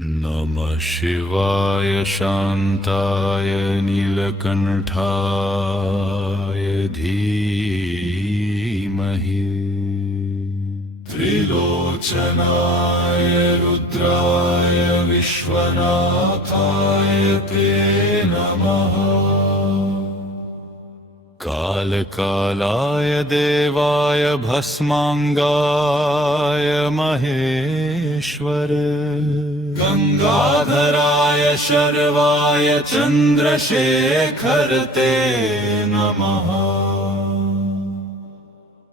नमः शिवाय शान्ताय नीलकण्ठाय धीमहि त्रिलोचनाय रुद्राय विश्वनाथाय ते नमः कालकालाय देवाय भस्मांगाय महेश्वर गंगाधराय शर्वाय चंद्रशेखर ते नमः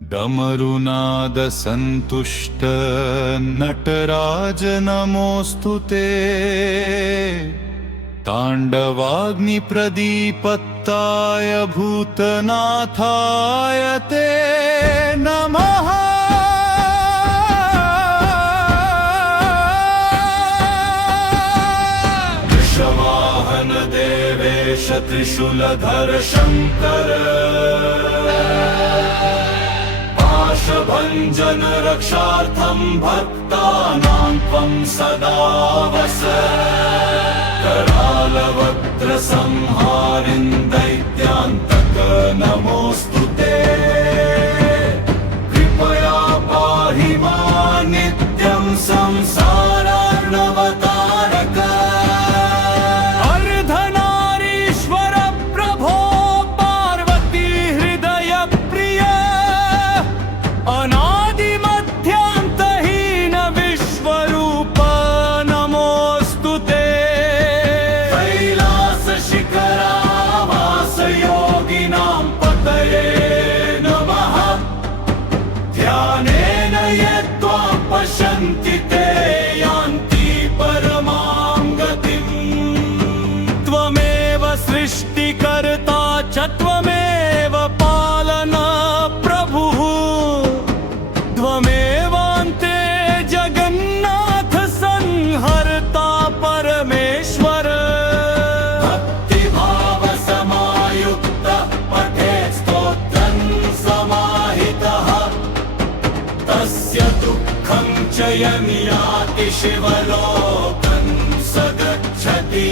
डमरुनाद संतुष्ट नटराज नमोस्तु ते तांडवाग्नि प्रदीपत्ताय भूतनाथाय ते नमः वृषवाहन देवेश त्रिशूलधर शंकर पाशभञ्जन रक्षार्थं भक्तानां त्वं सदा वस करालवक्त्र संहारिन् दैत्यान्तक नमोऽस्तु ते कृपया पाहि मां नित्यं संसारार्णवतारक अर्धनारीश्वर प्रभो पार्वती हृदय प्रिय अनादिमध्यान्तहीन विश्वरूप नमोऽस्तु ते योगिनां पतये नमः ध्यानेन ये त्वां पश्यन्ति ते यान्ति परमां गतिम् त्वमेव सृष्टिकर्ता च त्वमेव पालन प्रभुः त्वमेवान्ते जगन्नाथ संहर्ता परमेश्वर दुःखं च यं याति शिवलोकं स गच्छति।